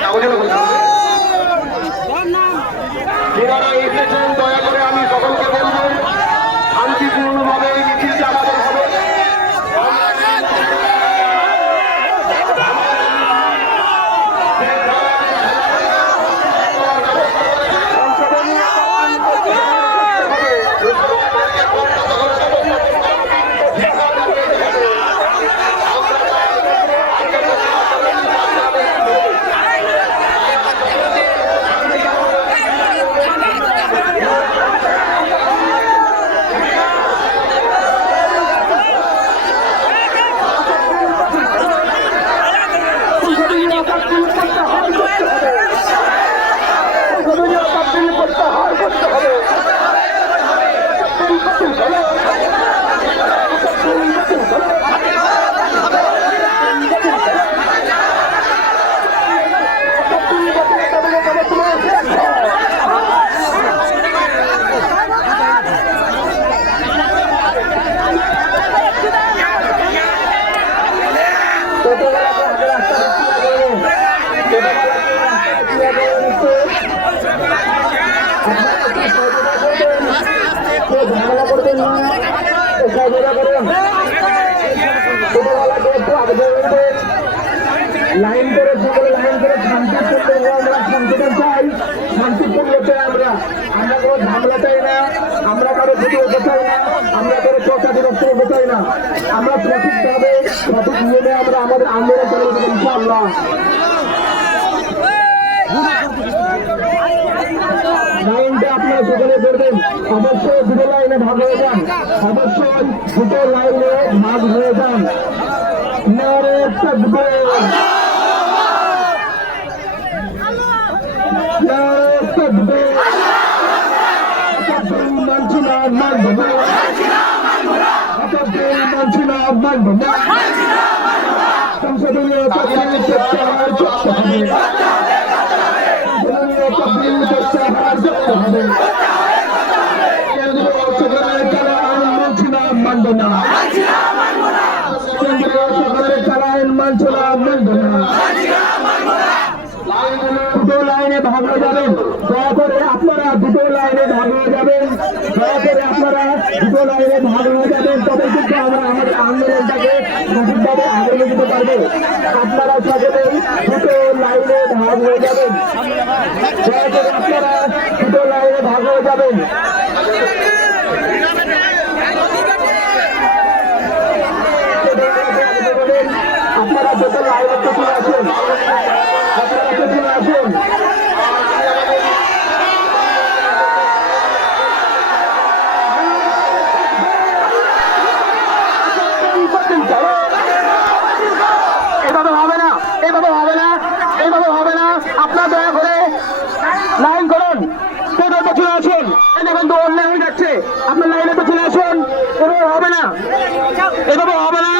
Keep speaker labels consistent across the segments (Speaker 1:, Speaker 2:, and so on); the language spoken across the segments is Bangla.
Speaker 1: 나오려고 그러는데. বিল প্রত্যাহার করতে হবে Thank you.
Speaker 2: ঝামেলা করবেন না। ঝামেলা করবেন আগে লাইন করে লাইন করে শান্তিপূর্ণ আমরা শান্তিটা চাই আমরা। আমরা কোনো ঝামেলা চাই না, আমরা কারও ক্ষতি হতে না, আমরা কারও চাই না। আমরা সঠিকভাবে সঠিক আমরা আন্দোলন চালিয়ে দেবো সকলে করবেন, অবশ্যই দুটো লাইনে ভাগ হয়ে যান। অবশ্যই দুটো লাইনে ভাগ হয়ে যান। নারে মানব না সরকারের কারা আইন না মানব না দুটো লাইনে ভাগ হয়ে যাবেন দয়া করে আপনারা দুটো লাইনে ভাগ হয়ে যাবেন। দয়া করে আপনারা দুটো লাইনে ভাগ হয়ে যাবেন। তবে কিন্তু আমরা আমাদের আন্দোলনটাকে সঠিকভাবে আগে নিয়ে পারব। আপনারা সকলেই দুটো লাইনে ভাগ হয়ে যাবেন। দয়া করে আপনারা দুটো লাইনে ভাগ হয়ে যাবেন আপনারা দুটো লাইনে তো চলে আসুন আপনারা তো চলে আসুন হবে না, এভাবে হবে না, এভাবে হবে না। আপনার দয়া করে লাইন করুন। টোটোর পেছনে আসুন। এটা কিন্তু অন্যায় হয়ে যাচ্ছে। আপনার লাইনে পেছনে আসুন। এভাবে হবে না। এভাবে হবে না।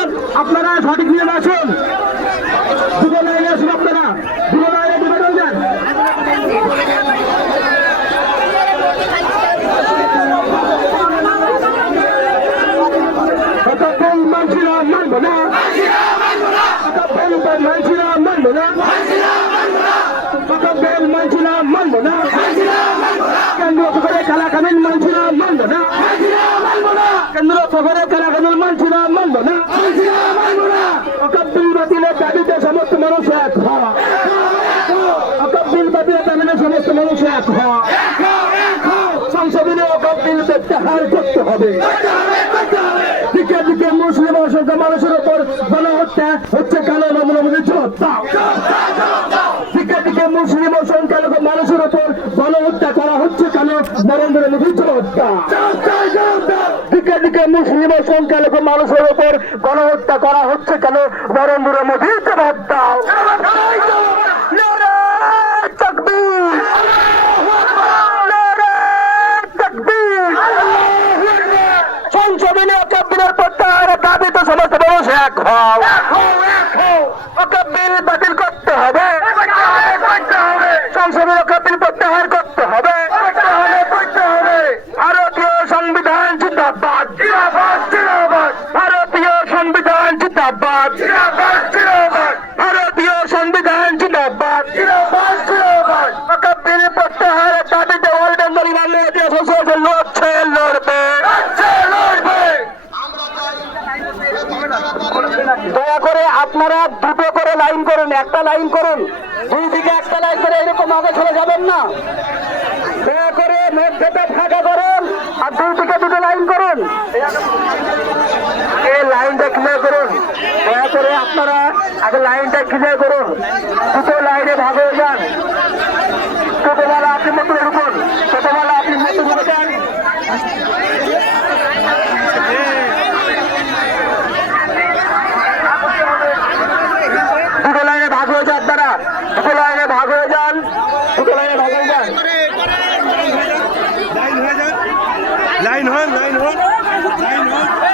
Speaker 2: আপনারা সঠিক নিয়মে আসুন। দুটো লাইনে আসুন আপনারা দুটো লাইনে দুটো হয়ে যান কতক্ষণ মানছিরা মানব না কতক্ষণ মানছিরা মানব না কতক্ষণ মানছিরা মানব না কেন্দ্র সরকারের কালাকানুন মানছিরা মানব না কেন্দ্র সরকারের কালাকানুন মানছিরা মানব না অকব্বিল বাতিলের দাবিতে সমস্ত মানুষ এক হওয়া অকব্বিল বাতিলের দাবিতে সমস্ত মানুষ এক হওয়া সংসদীয় অকব্বিল প্রত্যাহার করতে হবে দিকে দিকে মুসলিম অসংখ্য মানুষের উপর গণহত্যা হচ্ছে হত্যা দিকে দিকে মুসলিম ও সংখ্যালঘু মানুষের উপর গণহত্যা করা হচ্ছে কেন নরেন্দ্র মোদী হত্যা দিকে দিকে মুসলিম ও সংখ্যালঘু মানুষের উপর গণহত্যা করা হচ্ছে কেন নরেন্দ্র মোদী নারায় তাকবীর! নারায় প্রত্যাহার দাবি তো সমস্ত মানুষ এক হও। বিল বাতিল করতে হবে। সংশোধনী একটা লাইন করুন। দুই দিকে একটা লাইন করে এরকম আগে চলে যাবেন না। দয়া করে মধ্যটা ফাঁকা করুন আর দুই দিকে দুটো লাইন করুন। এই লাইনটা ক্লিয়ার করুন। দয়া করে আপনারা আগে লাইনটা ক্লিয়ার করুন। দুটো লাইনে ভাগ। Lain hơn,
Speaker 3: lain hơn. Lain hơn.